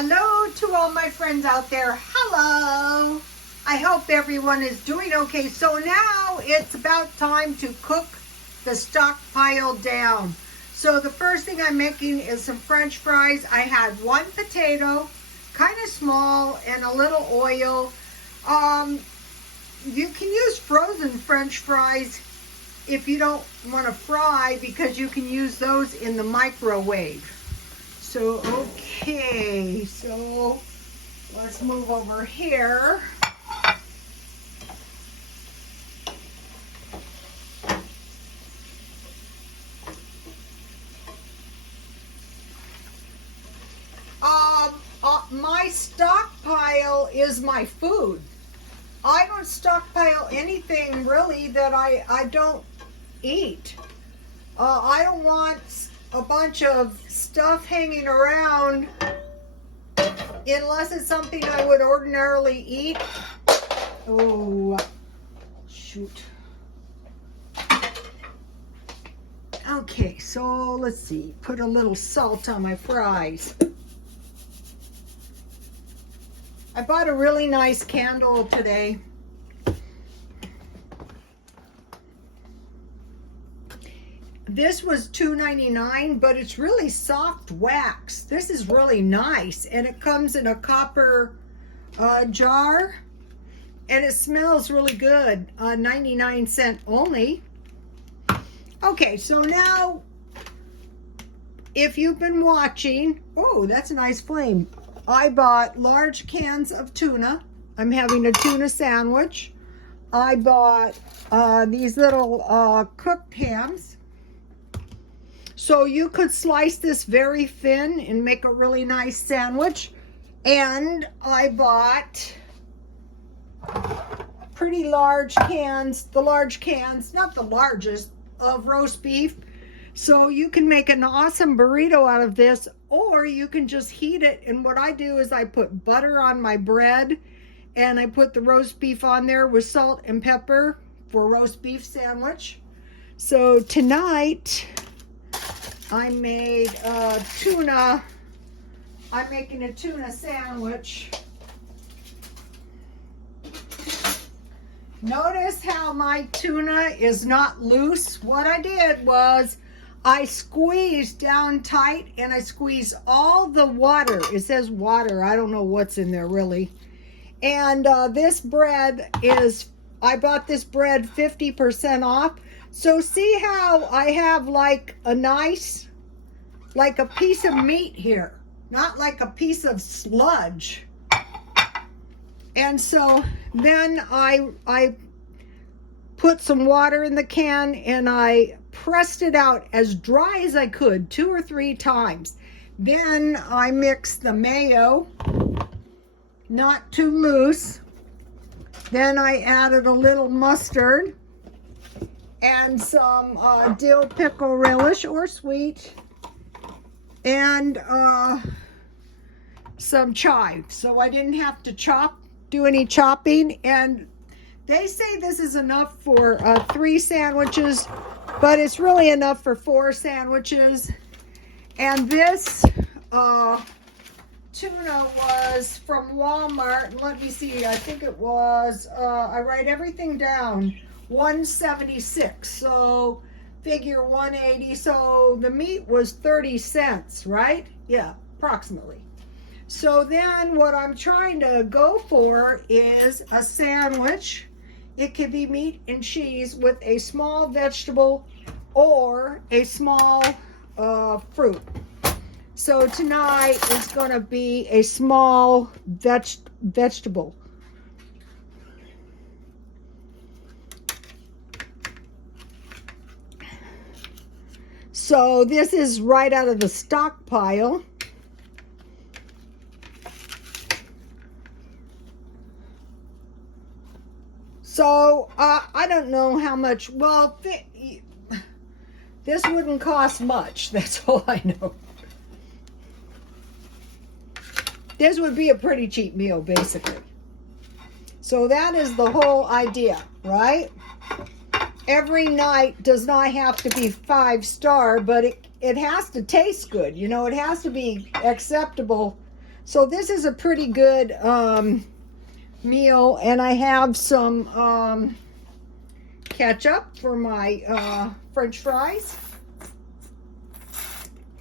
Hello to all my friends out there. Hello. I hope everyone is doing okay. So now it's about time to cook the stockpile down. So the first thing I'm making is some French fries. I had one potato, kind of small, and a little oil. You can use frozen French fries if you don't want to fry, because you can use those in the microwave. So, okay, so let's move over here. My stockpile is my food. I don't stockpile anything really that I don't eat. I don't want a bunch of stuff hanging around unless it's something I would ordinarily eat. Oh, shoot. Okay, so let's see. Put a little salt on my fries. I bought a really nice candle today. This was $2.99, but it's really soft wax. This is really nice, and it comes in a copper jar, and it smells really good. 99 cents only. Okay, so now, if you've been watching, oh, that's a nice flame. I bought large cans of tuna. I'm having a tuna sandwich. I bought these little cooked hams. So you could slice this very thin and make a really nice sandwich. And I bought pretty large cans, not the largest, of roast beef. So you can make an awesome burrito out of this, or you can just heat it. And what I do is I put butter on my bread, and I put the roast beef on there with salt and pepper for roast beef sandwich. So tonight I made tuna. I'm making a tuna sandwich. Notice how my tuna is not loose. What I did was I squeezed down tight, and I squeezed all the water. It says water. I don't know what's in there really. And this bread is, I bought this bread 50% off. So see how I have like a nice, like a piece of meat here, not like a piece of sludge. And so then I put some water in the can, and I pressed it out as dry as I could 2 or 3 times. Then I mixed the mayo, not too loose. Then I added a little mustard and some dill pickle relish or sweet, and some chives. So I didn't have to do any chopping. And they say this is enough for 3 sandwiches, but it's really enough for 4 sandwiches. And this tuna was from Walmart. Let me see, I think it was, I write everything down, $1.76. So figure 180. So the meat was 30 cents, right? Yeah, approximately. So then what I'm trying to go for is a sandwich. It could be meat and cheese with a small vegetable or a small fruit. So tonight is going to be a small vegetable. So this is right out of the stockpile. So I don't know how much. Well, this wouldn't cost much. That's all I know. This would be a pretty cheap meal, basically. So that is the whole idea, right? Every night does not have to be 5-star, but it has to taste good. You know, it has to be acceptable So this is a pretty good meal, and I have some ketchup for my French fries.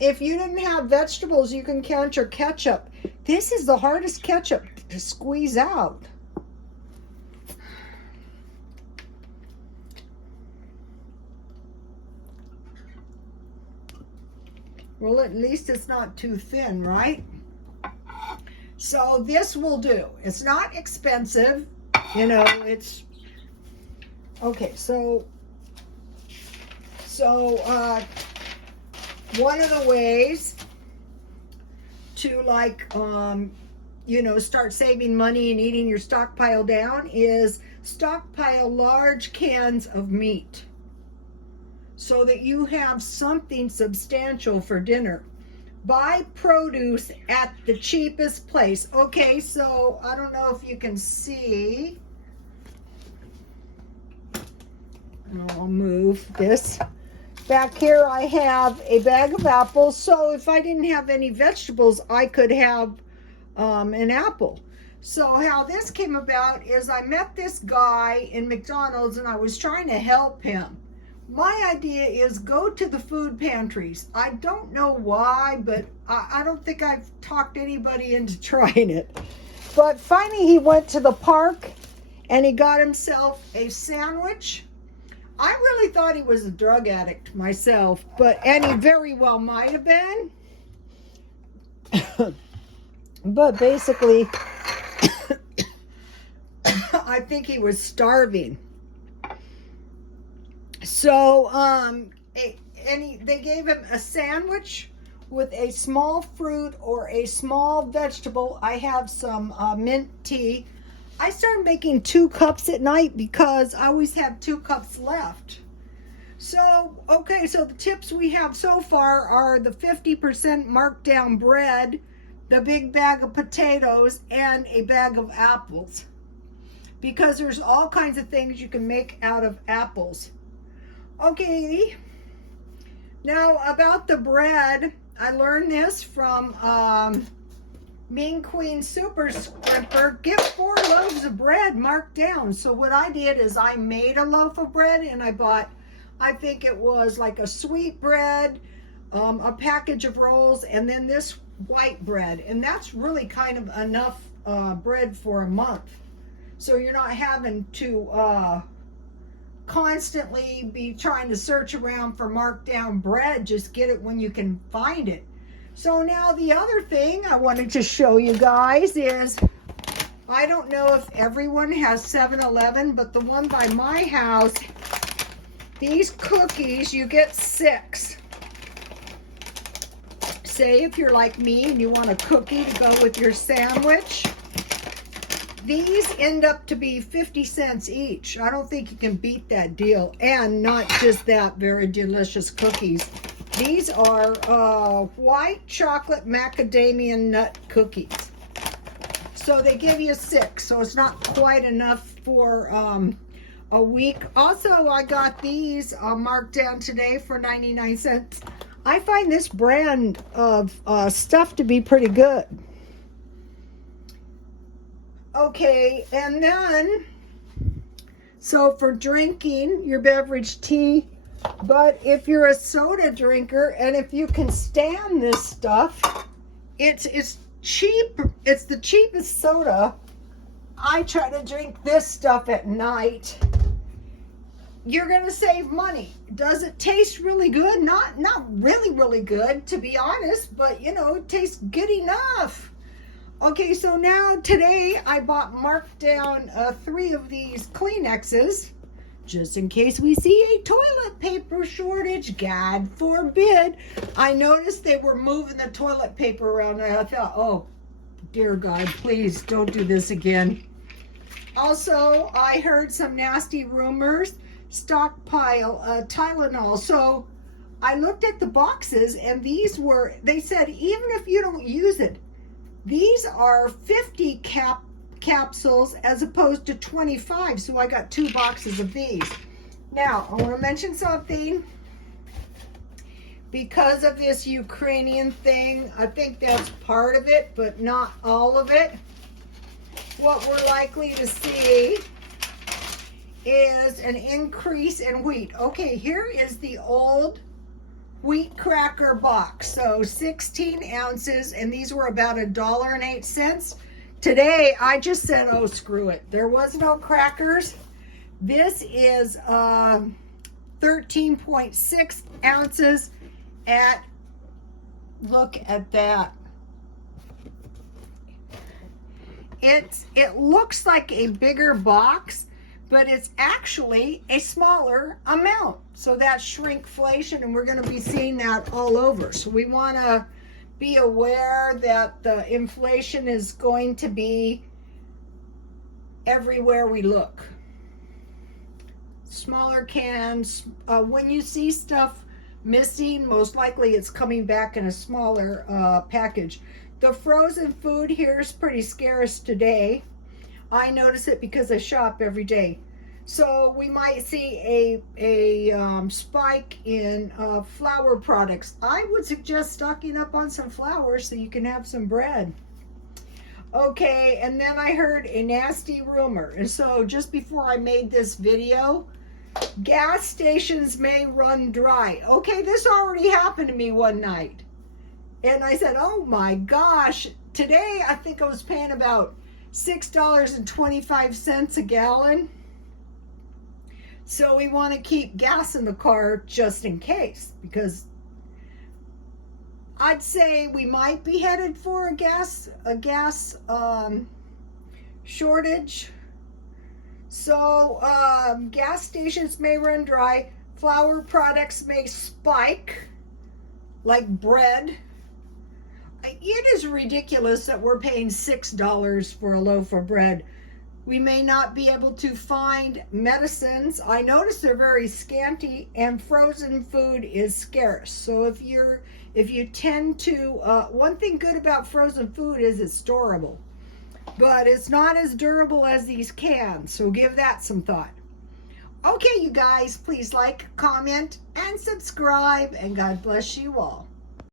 If you didn't have vegetables, you can count your ketchup. This is the hardest ketchup to squeeze out. Well, at least it's not too thin, right? So this will do. It's not expensive, you know, it's okay. So one of the ways to, like, you know, start saving money and eating your stockpile down is stockpile large cans of meat so that you have something substantial for dinner. Buy produce at the cheapest place. Okay, so I don't know if you can see. I'll move this. Back here I have a bag of apples. So if I didn't have any vegetables, I could have an apple. So how this came about is I met this guy in McDonald's and I was trying to help him. My idea is go to the food pantries. I don't know why, but I don't think I've talked anybody into trying it. But finally he went to the park and he got himself a sandwich. I really thought he was a drug addict myself, and he very well might have been. But basically, I think he was starving. So, they gave him a sandwich with a small fruit or a small vegetable. I have some mint tea. I started making 2 cups at night because I always have 2 cups left. So, okay, so the tips we have so far are the 50% marked down bread, the big bag of potatoes, and a bag of apples. Because there's all kinds of things you can make out of apples. Okay, now about the bread, I learned this from Mean Queen Super Scrimper. Get 4 loaves of bread marked down. So what I did is I made a loaf of bread and I bought, I think it was like a sweet bread, a package of rolls, and then this white bread. And that's really kind of enough bread for a month. So you're not having to constantly be trying to search around for marked down bread. Just get it when you can find it. So now the other thing I wanted to show you guys is, I don't know if everyone has 7-Eleven, but the one by my house, these cookies, you get 6. Say if you're like me and you want a cookie to go with your sandwich, these end up to be 50 cents each. I don't think you can beat that deal. And not just that, very delicious cookies. These are white chocolate macadamia nut cookies. So they give you 6, so it's not quite enough for a week. Also, I got these marked down today for 99 cents. I find this brand of stuff to be pretty good. Okay, and then, so for drinking your beverage, tea, but if you're a soda drinker and if you can stand this stuff, it's cheap. It's the cheapest soda. I try to drink this stuff at night. You're gonna save money. Does it taste really good? Not really good, to be honest, but you know, it tastes good enough. Okay, so now today I bought marked down 3 of these Kleenexes, just in case we see a toilet paper shortage. God forbid. I noticed they were moving the toilet paper around and I thought, oh, dear God, please don't do this again. Also, I heard some nasty rumors. Stockpile Tylenol. So I looked at the boxes and these were, they said, even if you don't use it, these are 50 capsules as opposed to 25. So I got 2 boxes of these. Now, I want to mention something. because of this Ukrainian thing. I think that's part of it, but not all of it. What we're likely to see is an increase in wheat. Okay, here is the old wheat cracker box. So 16 ounces, and these were about $1.08. Today, I just said, oh, screw it. There was no crackers. This is 13.6 ounces at, look at that. It looks like a bigger box, but it's actually a smaller amount. So that's shrinkflation, and we're going to be seeing that all over. So we want to be aware that the inflation is going to be everywhere we look. Smaller cans. When you see stuff missing, most likely it's coming back in a smaller package. The frozen food here is pretty scarce today. I notice it because I shop every day. So we might see a spike in flour products. I would suggest stocking up on some flour so you can have some bread. Okay, and then I heard a nasty rumor. And so just before I made this video, gas stations may run dry. Okay, this already happened to me one night. And I said, oh my gosh, today I think I was paying about $6.25 a gallon. So we want to keep gas in the car just in case, because I'd say we might be headed for a gas shortage. So gas stations may run dry. Flour products may spike, like bread. It is ridiculous that we're paying $6 for a loaf of bread. We may not be able to find medicines. I notice they're very scanty, and frozen food is scarce. So if you tend to, one thing good about frozen food is it's storable, but it's not as durable as these cans. So give that some thought. Okay, you guys, please like, comment, and subscribe, and God bless you all.